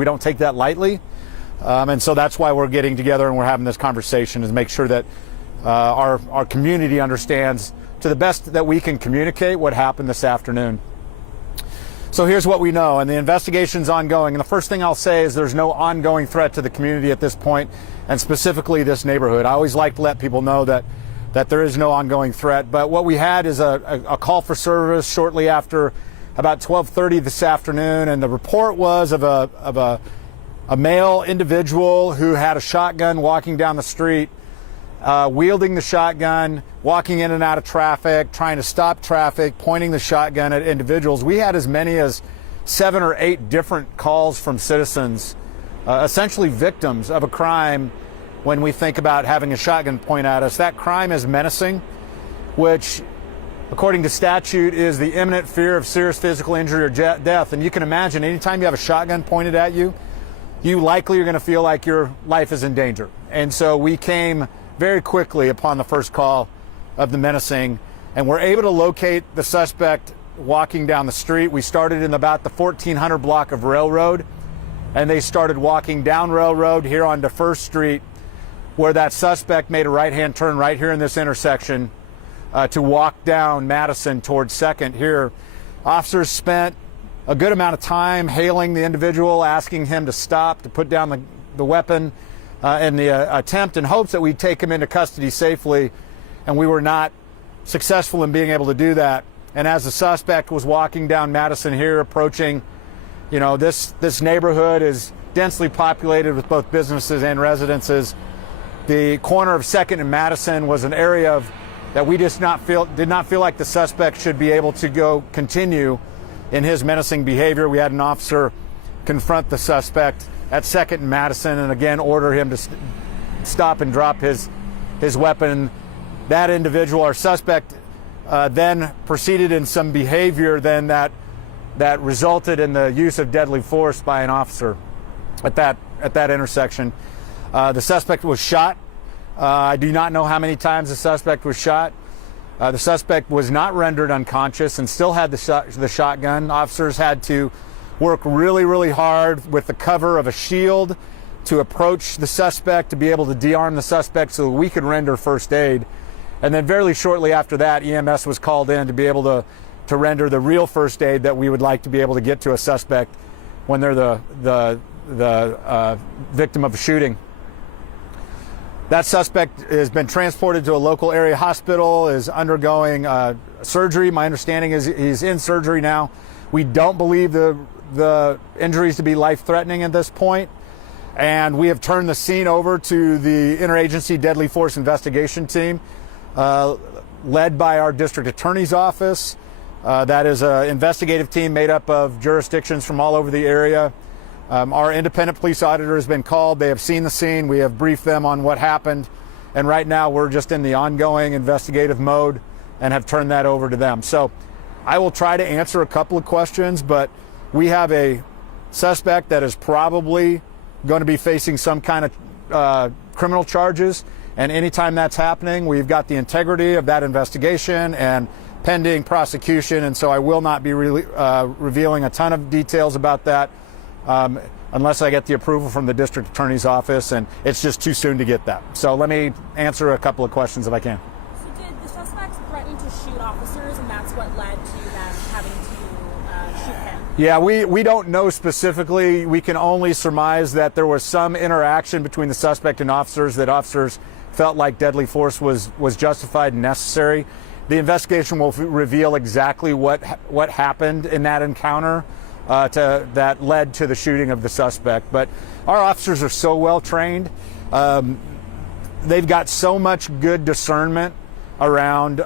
We don't take that lightly. And so that's why we're getting together and we're having this conversation, is to make sure that our community understands to the best that we can communicate what happened this afternoon. So here's what we know, and the investigation's ongoing. And the first thing I'll say is there's no ongoing threat to the community at this point, and specifically this neighborhood. I always like to let people know that there is no ongoing threat. But what we had is a call for service shortly after about 12:30 this afternoon, and the report was of a male individual who had a shotgun walking down the street, wielding the shotgun, walking in and out of traffic, trying to stop traffic, pointing the shotgun at individuals. We had as many as 7 or 8 different calls from citizens, essentially victims of a crime. When we think about having a shotgun point at us, that crime is menacing, which, according to statute, is the imminent fear of serious physical injury or death. And you can imagine, anytime you have a shotgun pointed at you, you likely are going to feel like your life is in danger. And so we came very quickly upon the first call of the menacing, and we're able to locate the suspect walking down the street. We started in about the 1400 block of Railroad, and they started walking down Railroad here onto First Street, where that suspect made a right-hand turn right here in this intersection to walk down Madison towards Second here. Officers spent a good amount of time hailing the individual, asking him to stop, to put down the weapon in the attempt in hopes that we'd take him into custody safely, and we were not successful in being able to do that. And as the suspect was walking down Madison here, approaching, this neighborhood is densely populated with both businesses and residences. The corner of Second and Madison was an area that we did not feel like the suspect should be able to continue in his menacing behavior. We had an officer confront the suspect at Second and Madison and again order him to stop and drop his weapon. That individual, our suspect, then proceeded in some behavior then that resulted in the use of deadly force by an officer at that intersection. The suspect was shot. I do not know how many times the suspect was shot. The suspect was not rendered unconscious and still had the shotgun. Officers had to work really, really hard with the cover of a shield to approach the suspect, to be able to de-arm the suspect so that we could render first aid. And then very shortly after that, EMS was called in to be able to render the real first aid that we would like to be able to get to a suspect when they're the victim of a shooting. That suspect has been transported to a local area hospital, is undergoing surgery. My understanding is he's in surgery now. We don't believe the injuries to be life-threatening at this point, and we have turned the scene over to the Interagency Deadly Force Investigation Team, led by our District Attorney's Office. That is an investigative team made up of jurisdictions from all over the area. Our independent police auditor has been called. They have seen the scene. We have briefed them on what happened. And right now we're just in the ongoing investigative mode and have turned that over to them. So I will try to answer a couple of questions, but we have a suspect that is probably going to be facing some kind of criminal charges. And anytime that's happening, we've got the integrity of that investigation and pending prosecution. And so I will not be revealing a ton of details about that. Unless I get the approval from the district attorney's office, and it's just too soon to get that. So let me answer a couple of questions if I can. So did the suspects threaten to shoot officers, and that's what led to them having to shoot him? Yeah, we don't know specifically. We can only surmise that there was some interaction between the suspect and officers, that officers felt like deadly force was justified and necessary. The investigation will reveal exactly what happened in that encounter that led to the shooting of the suspect. But our officers are so well trained. They've got so much good discernment around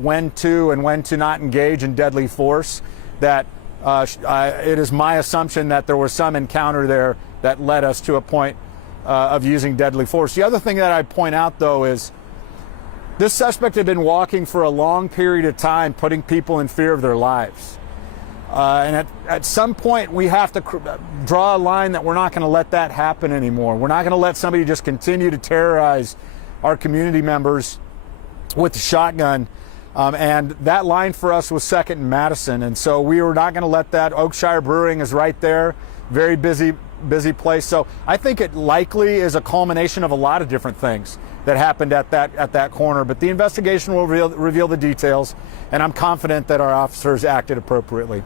when to and when to not engage in deadly force that it is my assumption that there was some encounter there that led us to a point of using deadly force. The other thing that I'd point out, though, is this suspect had been walking for a long period of time, putting people in fear of their lives. And at some point, we have to draw a line that we're not going to let that happen anymore. We're not going to let somebody just continue to terrorize our community members with the shotgun. And that line for us was Second and Madison. And so we were not going to let that. Oakshire Brewing is right there. Very busy busy place. So I think it likely is a culmination of a lot of different things that happened at that corner. But the investigation will reveal the details, and I'm confident that our officers acted appropriately.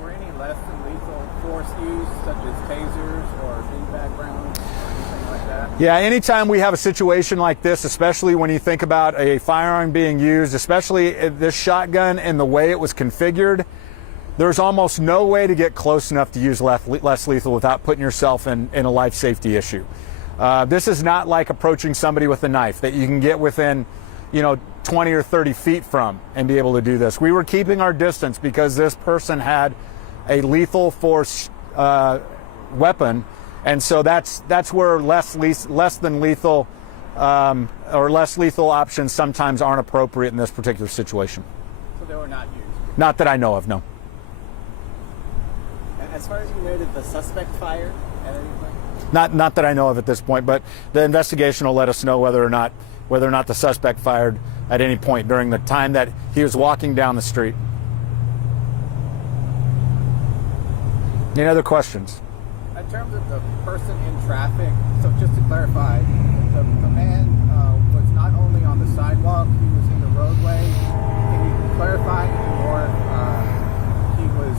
Were any less than lethal force used, such as tasers or feedback rounds or anything like that? Yeah, anytime we have a situation like this, especially when you think about a firearm being used, especially this shotgun and the way it was configured, there's almost no way to get close enough to use less lethal without putting yourself in a life safety issue. This is not like approaching somebody with a knife that you can get within, 20 or 30 feet from and be able to do this. We were keeping our distance because this person had a lethal force weapon, and so that's where less than lethal or less lethal options sometimes aren't appropriate in this particular situation. So they were not used? Not that I know of, no. As far as you know, did the suspect fire at any point? Not that I know of at this point, but the investigation will let us know whether or not the suspect fired at any point during the time that he was walking down the street. Any other questions? In terms of the person in traffic, so just to clarify, the man was not only on the sidewalk, he was in the roadway. Can you clarify any more? He was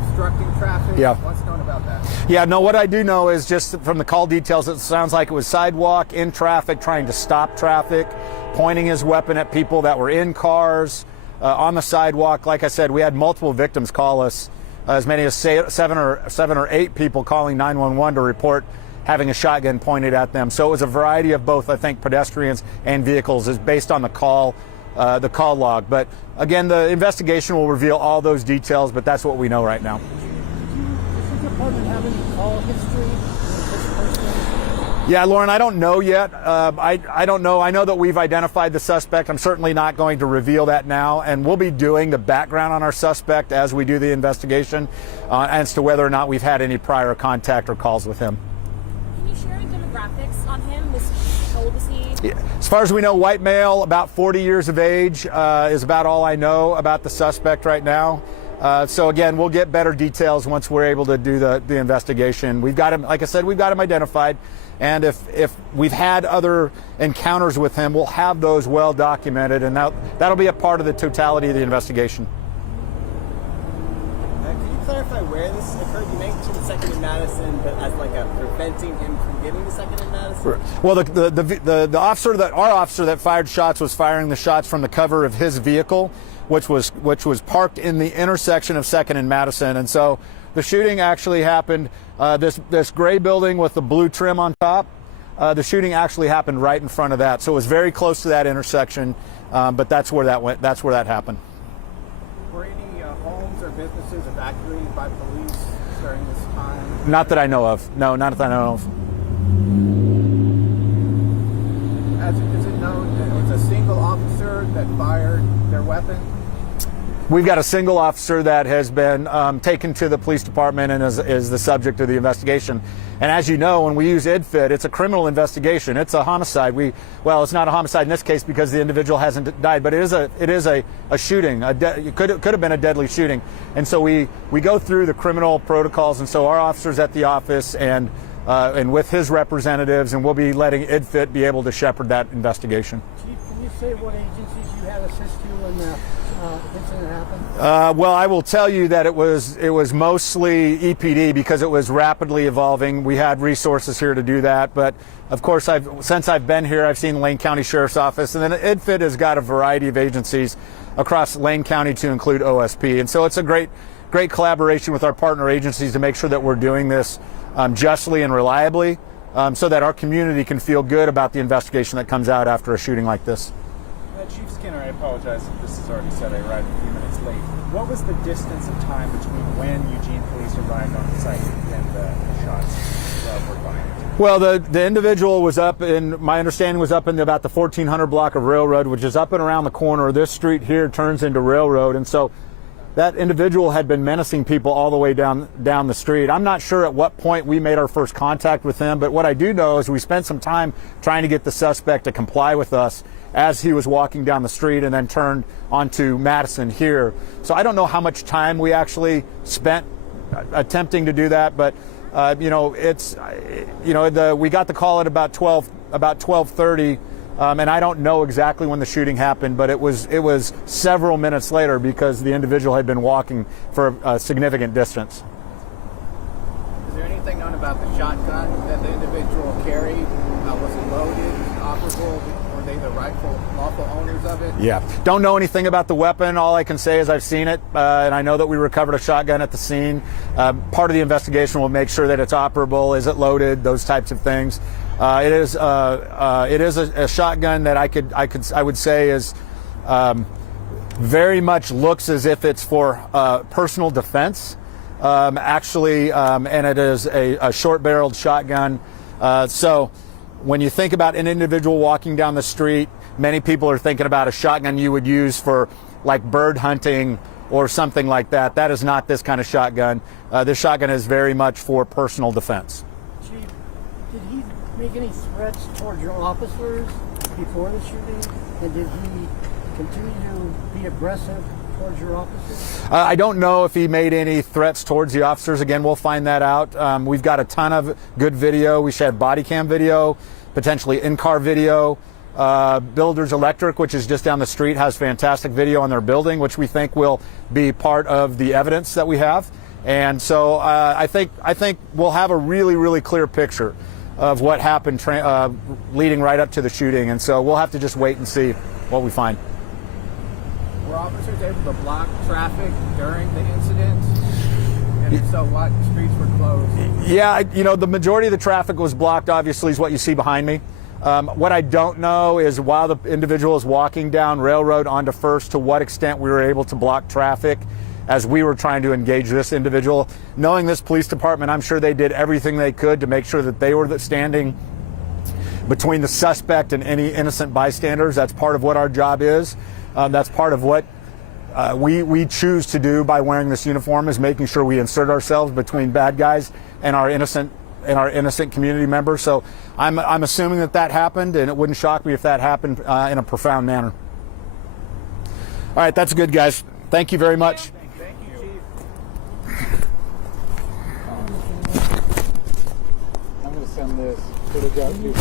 obstructing traffic? Yeah. What's known about that? Yeah, no, what I do know is just from the call details, it sounds like it was sidewalk, in traffic, trying to stop traffic, pointing his weapon at people that were in cars, on the sidewalk. Like I said, we had multiple victims call us, as many as seven or eight people calling 911 to report having a shotgun pointed at them. So it was a variety of both, I think, pedestrians and vehicles, is based on the call log. But again, the investigation will reveal all those details, but that's what we know right now. Does your department have any call history of this person? Yeah, Lauren, I don't know yet. I don't know. I know that we've identified the suspect. I'm certainly not going to reveal that now, and we'll be doing the background on our suspect as we do the investigation as to whether or not we've had any prior contact or calls with him. Can you share any demographics on him? How old is he? Yeah. As far as we know, white male, about 40 years of age is about all I know about the suspect right now. So again, we'll get better details once we're able to do the investigation. We've got him, like I said, we've got him identified. And if we've had other encounters with him, we'll have those well documented, and that'll be a part of the totality of the investigation. Can you clarify where this occurred? You mentioned 2nd and Madison, but as like a preventing him from getting to 2nd and Madison? Well, the officer our officer that fired shots was firing the shots from the cover of his vehicle, which was parked in the intersection of 2nd and Madison. And so the shooting actually happened, this gray building with the blue trim on top, the shooting actually happened right in front of that. So it was very close to that intersection, but that's where that happened. Were any homes or businesses evacuated by police during this time? Not that I know of. No, not that I know of. Is it known that it was a single officer that fired their weapon? We've got a single officer that has been taken to the police department and is the subject of the investigation. And as you know, when we use IDFIT, it's a criminal investigation. It's a homicide. It's not a homicide in this case because the individual hasn't died, but it is a shooting. It could have been a deadly shooting. And so we go through the criminal protocols. And so our officers at the office and with his representatives, and we'll be letting IDFIT be able to shepherd that investigation. Chief, can you say what agencies you had assist you when the incident happened? Well, I will tell you that it was mostly EPD because it was rapidly evolving. We had resources here to do that, but of course, since I've been here, I've seen Lane County Sheriff's Office, and then IDFIT has got a variety of agencies across Lane County to include OSP, and so it's a great collaboration with our partner agencies to make sure that we're doing this justly and reliably, so that our community can feel good about the investigation that comes out after a shooting like this. Chief Skinner, I apologize if this is already said. I arrived a few minutes late. What was the distance of time between when Eugene Police arrived on site and the shots were fired? Well, the individual was my understanding was up in about the 1400 block of Railroad, which is up and around the corner. This street here turns into Railroad, and so that individual had been menacing people all the way down the street. I'm not sure at what point we made our first contact with him, but what I do know is we spent some time trying to get the suspect to comply with us as he was walking down the street and then turned onto Madison here. So I don't know how much time we actually spent attempting to do that, but We got the call at about 12:30, and I don't know exactly when the shooting happened, but it was several minutes later because the individual had been walking for a significant distance. Is there anything known about the shotgun that the individual carried? Was it loaded? Was it operable? Were they the lawful owners of it? Yeah. Don't know anything about the weapon. All I can say is I've seen it, and I know that we recovered a shotgun at the scene. Part of the investigation will make sure that it's operable. Is it loaded? Those types of things. It is a shotgun that I would say is very much looks as if it's for personal defense. And it is a short-barreled shotgun. So when you think about an individual walking down the street, many people are thinking about a shotgun you would use for like bird hunting or something like that. That is not this kind of shotgun. This shotgun is very much for personal defense. Chief, did he make any threats towards your officers before the shooting? And did he continue to be aggressive towards your officers? I don't know if he made any threats towards the officers. Again, we'll find that out. We've got a ton of good video. We should have body cam video, potentially in-car video. Builders Electric, which is just down the street, has fantastic video on their building, which we think will be part of the evidence that we have. And so I think we'll have a really, really clear picture of what happened leading right up to the shooting. And so we'll have to just wait and see what we find. Were officers able to block traffic during the incident? And if so, what streets were closed? Yeah, the majority of the traffic was blocked, obviously, is what you see behind me. What I don't know is while the individual is walking down Railroad onto First, to what extent we were able to block traffic as we were trying to engage this individual. Knowing this police department, I'm sure they did everything they could to make sure that they were standing between the suspect and any innocent bystanders. That's part of what our job is. That's part of what we choose to do by wearing this uniform, is making sure we insert ourselves between bad guys and our innocent community members. So I'm assuming that happened, and it wouldn't shock me if that happened in a profound manner. All right, that's good, guys. Thank you very much. Thank you, I'm going to send this footage out to you.